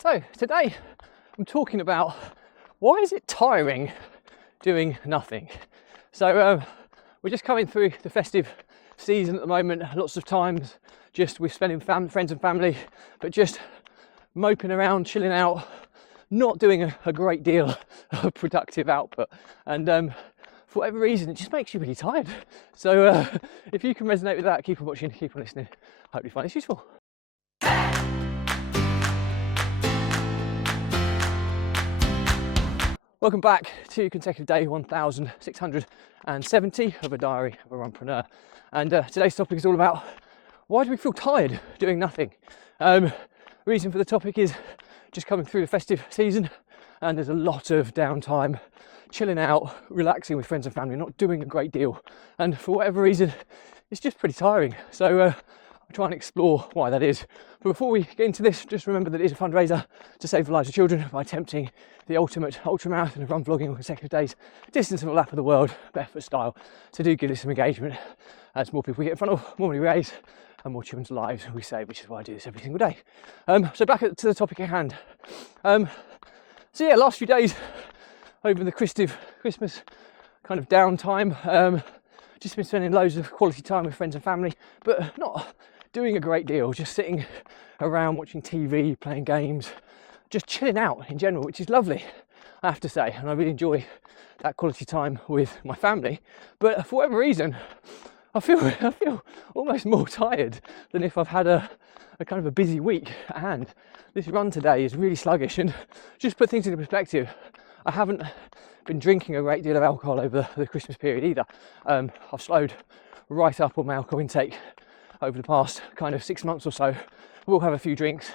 So today I'm talking about why is it tiring doing nothing. So we're just coming through the festive season at the moment. Lots of times just we're spending friends and family, but just moping around, chilling out, not doing a great deal of productive output. And for whatever reason, it just makes you really tired. So if you can resonate with that, keep on watching, keep on listening. Hope you find this useful. Welcome back to consecutive day 1670 of a diary of a runpreneur. And today's topic is all about why do we feel tired doing nothing? Reason for the topic is just coming through the festive season and there's a lot of downtime, chilling out, relaxing with friends and family, not doing a great deal. And for whatever reason, it's just pretty tiring. So I'll try and explore why that is. But before we get into this, just remember that it is a fundraiser to save the lives of children by attempting the ultimate ultramarathon of run vlogging on consecutive days, distance of a lap of the world, barefoot style. So do give this some engagement. As more people we get in front of, more money we raise, and more children's lives we save, which is why I do this every single day. So back to the topic at hand. So yeah, last few days over the Christmas kind of downtime, just been spending loads of quality time with friends and family, but not doing a great deal, just sitting around watching TV, playing games, just chilling out in general, which is lovely, I have to say, and I really enjoy that quality time with my family. But for whatever reason, I feel almost more tired than if I've had a kind of a busy week at hand. This run today is really sluggish, and just put things into perspective, I haven't been drinking a great deal of alcohol over the Christmas period either. I've slowed right up on my alcohol intake over the past kind of 6 months or so. We'll have a few drinks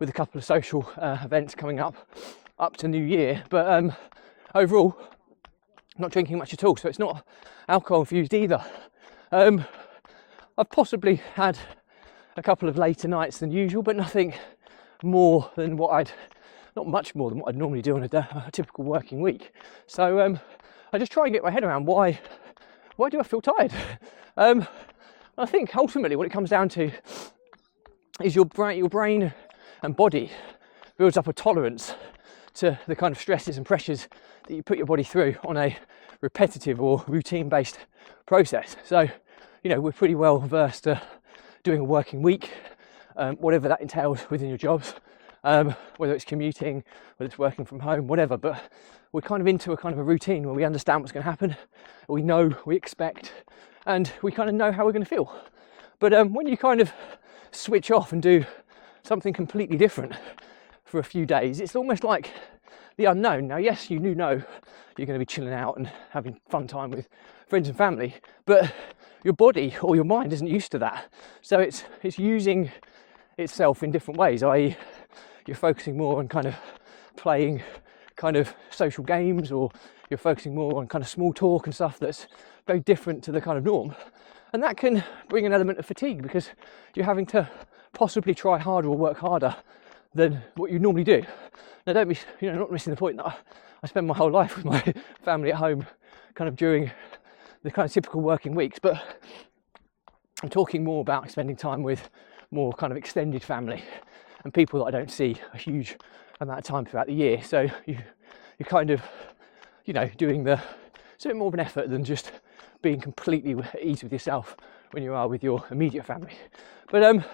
with a couple of social events coming up to New Year, but overall not drinking much at all, so it's not alcohol infused either. I've possibly had a couple of later nights than usual, but nothing more than not much more than what I'd normally do on a typical working week. So I just try and get my head around why do I feel tired? I think ultimately what it comes down to is your brain and body builds up a tolerance to the kind of stresses and pressures that you put your body through on a repetitive or routine-based process. So, you know, we're pretty well versed doing a working week, whatever that entails within your jobs, whether it's commuting, whether it's working from home, whatever. But we're kind of into a kind of a routine where we understand what's going to happen, we know, we expect, and we kind of know how we're going to feel. But when you kind of switch off and do something completely different for a few days, it's almost like the unknown. Now, yes, you do know you're going to be chilling out and having fun time with friends and family, but your body or your mind isn't used to that. So it's using itself in different ways, i.e. you're focusing more on kind of playing kind of social games, or you're focusing more on kind of small talk and stuff that's very different to the kind of norm. And that can bring an element of fatigue because you're having to possibly try harder or work harder than what you normally do. Now, don't be, not missing the point that I spend my whole life with my family at home, kind of during the kind of typical working weeks, but I'm talking more about spending time with more kind of extended family and people that I don't see a huge amount of time throughout the year. So you're kind of, doing it's a bit more of an effort than just being completely at ease with yourself when you are with your immediate family. But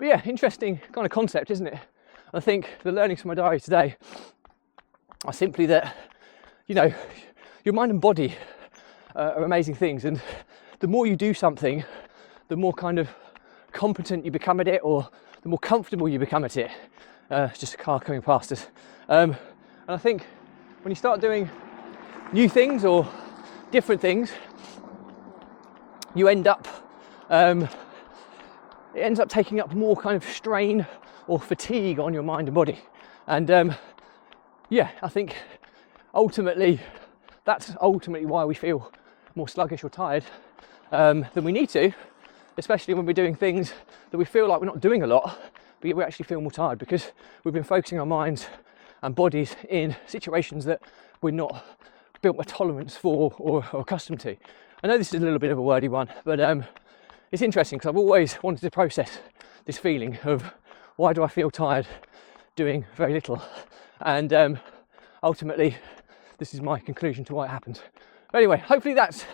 yeah, interesting kind of concept, isn't it? I think the learnings from my diary today are simply that, your mind and body are amazing things, and the more you do something, the more kind of competent you become at it, or the more comfortable you become at it. It's just a car coming past us. And I think when you start doing new things or different things, you end up, it ends up taking up more kind of strain or fatigue on your mind and body. And yeah, I think that's ultimately why we feel more sluggish or tired than we need to, especially when we're doing things that we feel like we're not doing a lot, but we actually feel more tired because we've been focusing our minds and bodies in situations that we're not built a tolerance for or accustomed to. I know this is a little bit of a wordy one, but it's interesting because I've always wanted to process this feeling of why do I feel tired doing very little. And ultimately, this is my conclusion to why it happened. But anyway, hopefully that's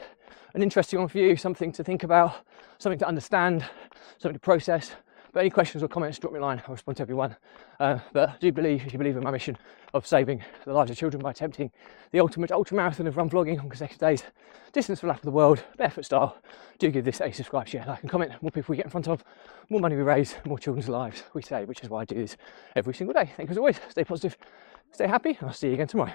an interesting one for you, something to think about, something to understand, something to process. But any questions or comments, drop me a line. I'll respond to everyone. But I do believe, if you believe in my mission of saving the lives of children by attempting the ultimate ultramarathon of run vlogging on consecutive days, distance for lap of the world, barefoot style, do give this a subscribe, share, like and comment. More people we get in front of, more money we raise, more children's lives we save, which is why I do this every single day. Thank you as always. Stay positive, stay happy, and I'll see you again tomorrow.